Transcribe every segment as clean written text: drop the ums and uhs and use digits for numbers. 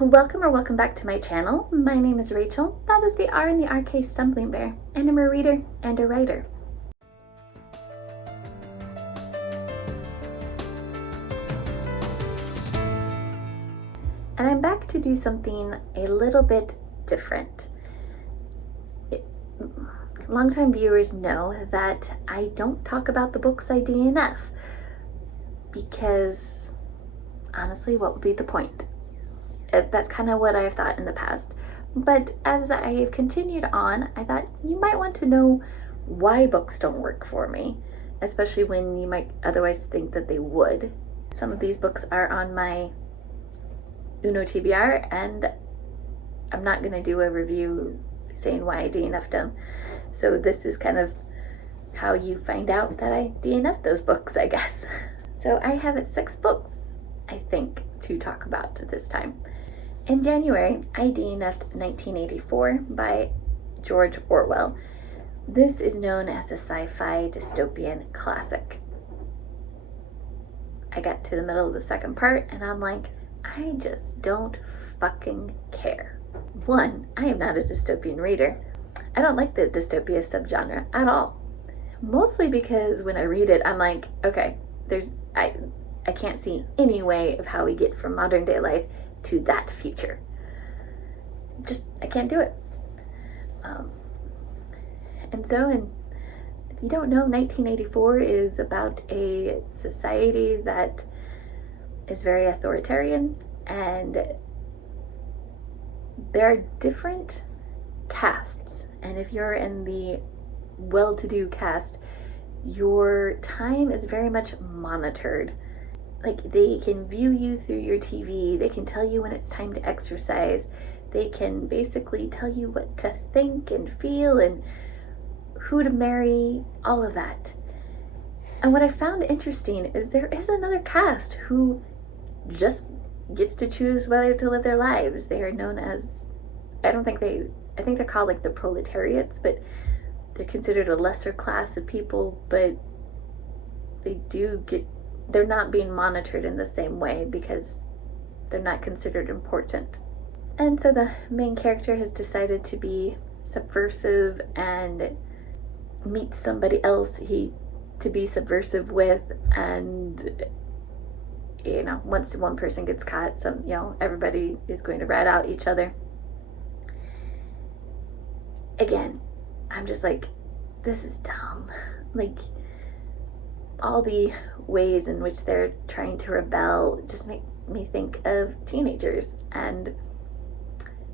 welcome or welcome back to my channel. My name is Rachel, that is the R in the RK Stumbling Bear, and I'm a reader and a writer. And I'm back to do something a little bit different. Longtime viewers know that I don't talk about the books I DNF because honestly, what would be the point? That's kind of what I've thought in the past. But as I have continued on, I thought you might want to know why books don't work for me, especially when you might otherwise think that they would. Some of these books are on my Uno TBR, and I'm not going to do a review saying why I DNF'd them. So this is kind of how you find out that I DNF'd those books, I guess. So I have 6 books, I think, to talk about this time. In January, I DNF'd 1984 by George Orwell. This is known as a sci-fi dystopian classic. I got to the middle of the second part and I'm like, I just don't fucking care. 1, I am not a dystopian reader. I don't like the dystopia subgenre at all. Mostly because when I read it, I'm like, okay, I can't see any way of how we get from modern day life to that future. I can't do it. And if you don't know, 1984 is about a society that is very authoritarian, and there are different castes. And if you're in the well-to-do caste, your time is very much monitored. Like, they can view you through your TV, they can tell you when it's time to exercise, they can basically tell you what to think and feel and who to marry, all of that. And what I found interesting is there is another caste who just gets to choose whether to live their lives. They are known as, I think they're called like the proletariats, but they're considered a lesser class of people, but they're not being monitored in the same way because they're not considered important. And so the main character has decided to be subversive and meet somebody else to be subversive with, and once one person gets caught, everybody is going to rat out each other. Again, I'm just like, this is dumb. Like, all the ways in which they're trying to rebel just make me think of teenagers, and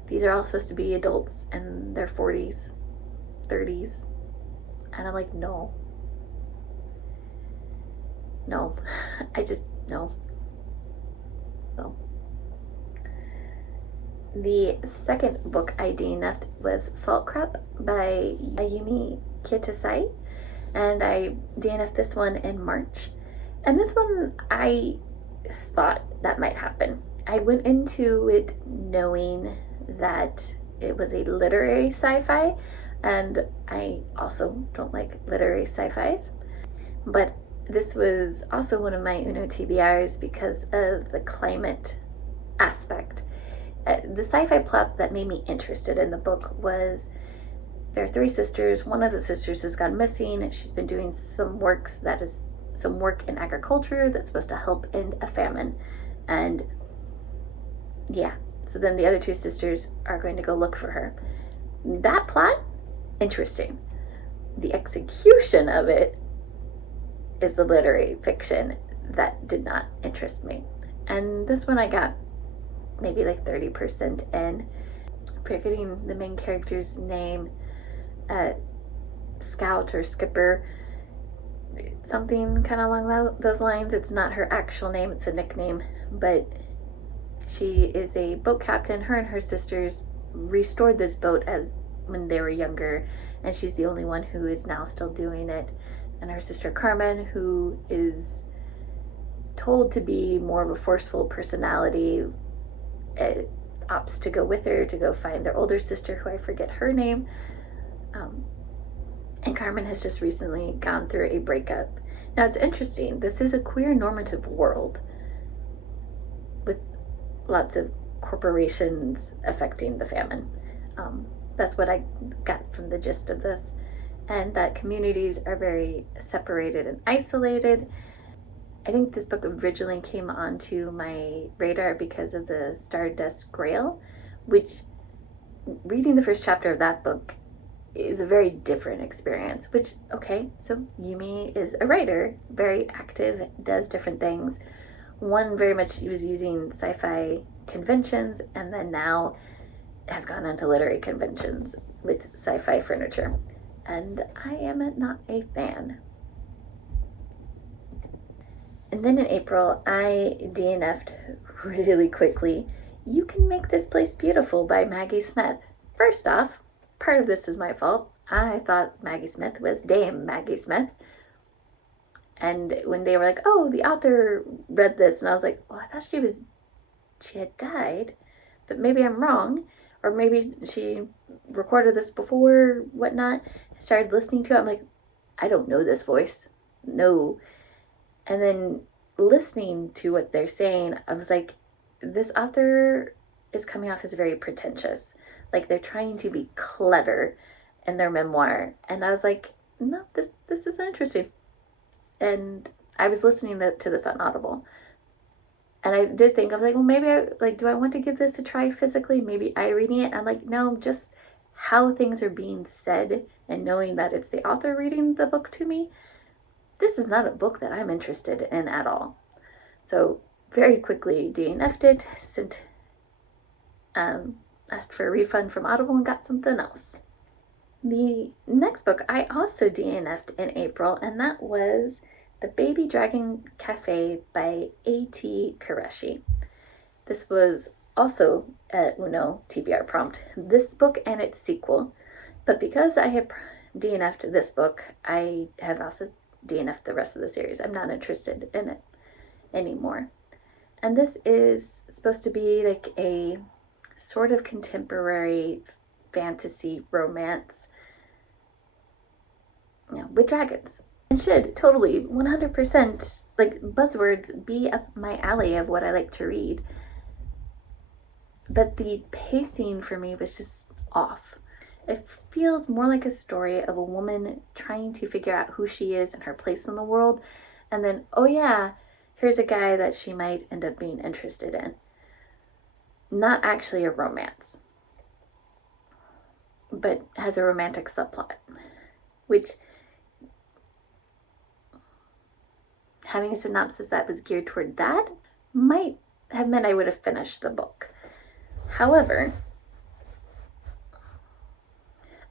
these are all supposed to be adults in their 40s, 30s, and I'm like, no, no. The second book I DNF'd was Salt Crap by Ayumi Kitasai, and I DNF'd this one in March. And this one, I thought that might happen. I went into it knowing that it was a literary sci-fi, and I also don't like literary sci-fis. But this was also one of my Uno TBRs because of the climate aspect. The sci-fi plot that made me interested in the book was there are 3 sisters. One of the sisters has gone missing. She's been doing some work in agriculture that's supposed to help end a famine. And yeah, so then the other 2 sisters are going to go look for her. That plot, interesting. The execution of it is the literary fiction that did not interest me. And this one I got maybe like 30% in. Forgetting the main character's name, Scout or Skipper, something kind of along those lines. It's not her actual name, it's a nickname, but she is a boat captain. Her and her sisters restored this boat as when they were younger, and she's the only one who is now still doing it. And her sister Carmen, who is told to be more of a forceful personality, opts to go with her to go find their older sister, who I forget her name. And Carmen has just recently gone through a breakup. Now, it's interesting. This is a queer normative world with lots of corporations affecting the famine. That's what I got from the gist of this. And that communities are very separated and isolated. I think this book originally came onto my radar because of the Stardust Grail, which, reading the first chapter of that book is a very different experience. Which, okay, so Yumi is a writer, very active, does different things. One very much was using sci-fi conventions, and then now has gone into literary conventions with sci-fi furniture. And I am not a fan. And then in April, I DNF'd really quickly You Can Make This Place Beautiful by Maggie Smith. First off, part of this is my fault. I thought Maggie Smith was Dame Maggie Smith. And when they were like, oh, the author read this, and I was like, well, I thought she had died, but maybe I'm wrong. Or maybe she recorded this before, whatnot. I started listening to it. I'm like, I don't know this voice. No. And then listening to what they're saying, I was like, this author is coming off as very pretentious. Like they're trying to be clever in their memoir. And I was like, no, this is interesting. And I was listening to this on Audible. And I did think, I was like, well, maybe do I want to give this a try physically? Maybe I reading it. I'm like, no, just how things are being said and knowing that it's the author reading the book to me. This is not a book that I'm interested in at all. So very quickly DNF'd it, asked for a refund from Audible and got something else. The next book I also DNF'd in April, and that was The Baby Dragon Cafe by A.T. Qureshi. This was also a Uno TBR prompt, this book and its sequel. But because I have DNF'd this book, I have also DNF'd the rest of the series. I'm not interested in it anymore. And this is supposed to be like a sort of contemporary fantasy romance, with dragons. And should totally 100% like buzzwords be up my alley of what I like to read. But the pacing for me was just off. It feels more like a story of a woman trying to figure out who she is and her place in the world, and then, oh yeah, here's a guy that she might end up being interested in. Not actually a romance, but has a romantic subplot, which, having a synopsis that was geared toward that might have meant I would have finished the book. However,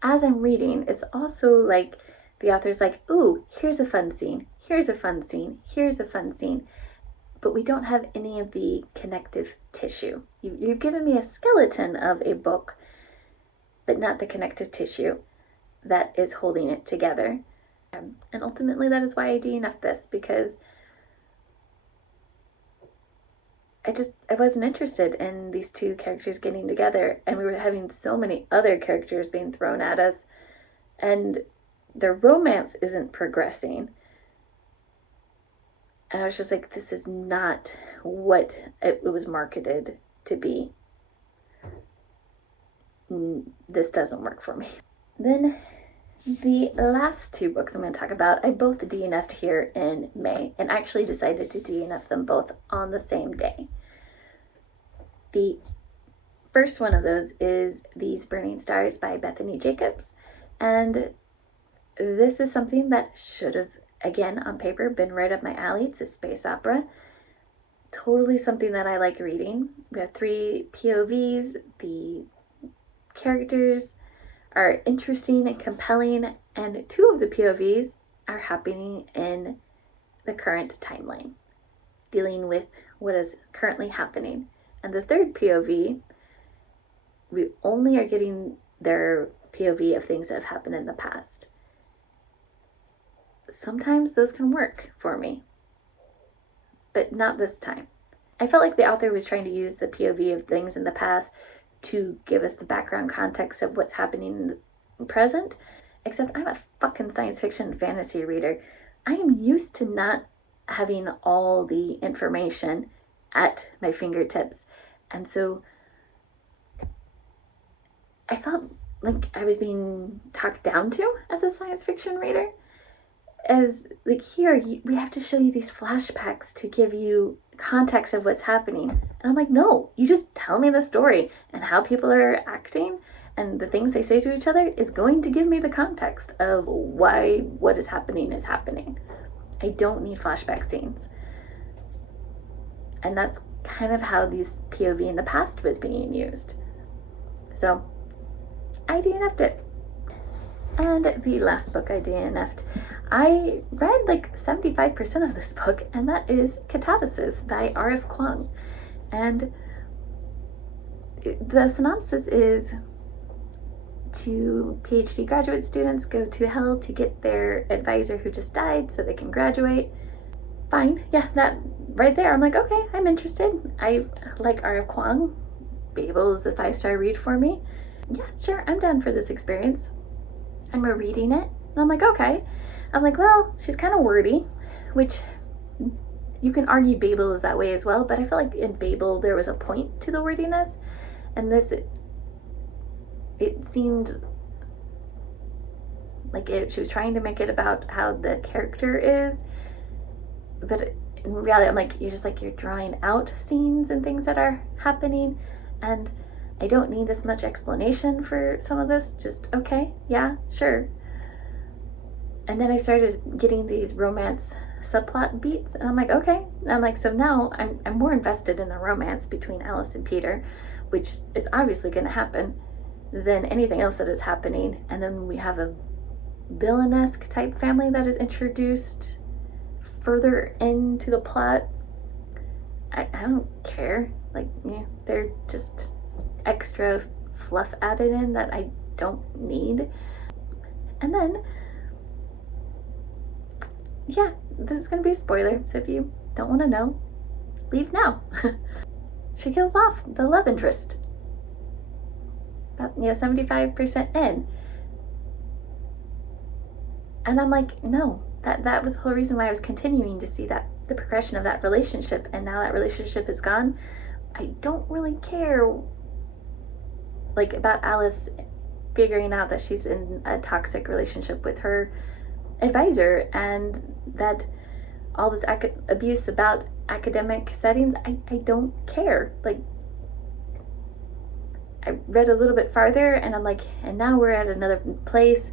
as I'm reading, it's also like the author's like, ooh, here's a fun scene, here's a fun scene, here's a fun scene. But we don't have any of the connective tissue. You've given me a skeleton of a book, but not the connective tissue that is holding it together. And ultimately that is why I DNF'd this, because I wasn't interested in these two characters getting together, and we were having so many other characters being thrown at us, and their romance isn't progressing. And I was just like, this is not what it was marketed to be. This doesn't work for me. Then the last two books I'm going to talk about, I both DNF'd here in May, and actually decided to DNF them both on the same day. The first one of those is These Burning Stars by Bethany Jacobs, and this is something that should have, again, on paper, been right up my alley. It's a space opera. Totally something that I like reading. We have 3 POVs. The characters are interesting and compelling, and 2 of the POVs are happening in the current timeline, dealing with what is currently happening. And the 3rd POV, we only are getting their POV of things that have happened in the past. Sometimes those can work for me, but not this time. I felt like the author was trying to use the POV of things in the past to give us the background context of what's happening in the present, except I'm a fucking science fiction fantasy reader. I am used to not having all the information at my fingertips. And so I felt like I was being talked down to as a science fiction reader. As like, here, we have to show you these flashbacks to give you context of what's happening. And I'm like, no, you just tell me the story, and how people are acting and the things they say to each other is going to give me the context of why what is happening is happening. I don't need flashback scenes. And that's kind of how these POV in the past was being used. So I DNF'd it. And the last book I DNF'd, I read like 75% of this book, and that is Catabasis by R.F. Kuang. And the synopsis is: two PhD graduate students go to hell to get their advisor who just died so they can graduate. Fine, yeah, that right there, I'm like, okay, I'm interested. I like R.F. Kuang. Babel is a 5-star read for me. Yeah, sure, I'm down for this experience. And we're reading it, and I'm like, okay. I'm like, well, she's kind of wordy, which you can argue Babel is that way as well, but I feel like in Babel there was a point to the wordiness, and this, it seemed like she was trying to make it about how the character is, but in reality, I'm like, you're drawing out scenes and things that are happening, and I don't need this much explanation for some of this. Just, okay, yeah, sure. And then I started getting these romance subplot beats, and I'm like, okay. And I'm like, so now I'm more invested in the romance between Alice and Peter, which is obviously going to happen, than anything else that is happening. And then we have a villain-esque type family that is introduced further into the plot. I don't care. Like, yeah, they're just extra fluff added in that I don't need. And then, yeah, this is going to be a spoiler, so if you don't want to know, leave now. She kills off the love interest. About, 75% in. And I'm like, no, that was the whole reason why I was continuing to see that, the progression of that relationship, and now that relationship is gone, I don't really care, like, about Alice figuring out that she's in a toxic relationship with her advisor, and that all this abuse about academic settings, I don't care. Like, I read a little bit farther, and I'm like, and now we're at another place,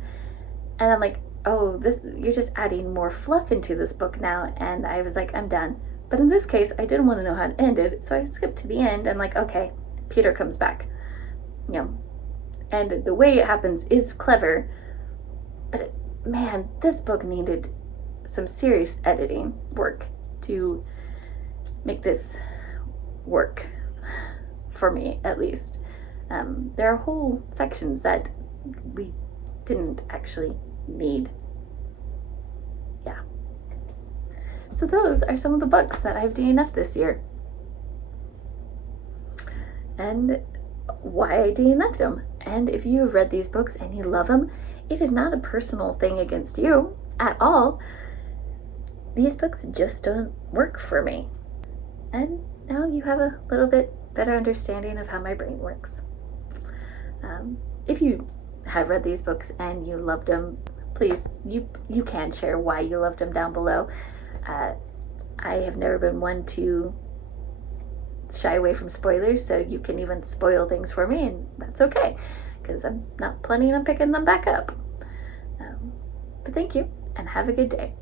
and I'm like, oh, you're just adding more fluff into this book now. And I was like, I'm done. But in this case, I didn't want to know how it ended, so I skipped to the end. I'm like, okay, Peter comes back. And the way it happens is clever, but man, this book needed some serious editing work to make this work, for me at least. There are whole sections that we didn't actually need. Yeah. So those are some of the books that I've DNF'd this year. And why I DNF'd them. And if you have read these books and you love them, it is not a personal thing against you at all. These books just don't work for me. And now you have a little bit better understanding of how my brain works. If you have read these books and you loved them, please, you can share why you loved them down below. I have never been one to shy away from spoilers, so you can even spoil things for me, and that's okay, because I'm not planning on picking them back up. But thank you, and have a good day.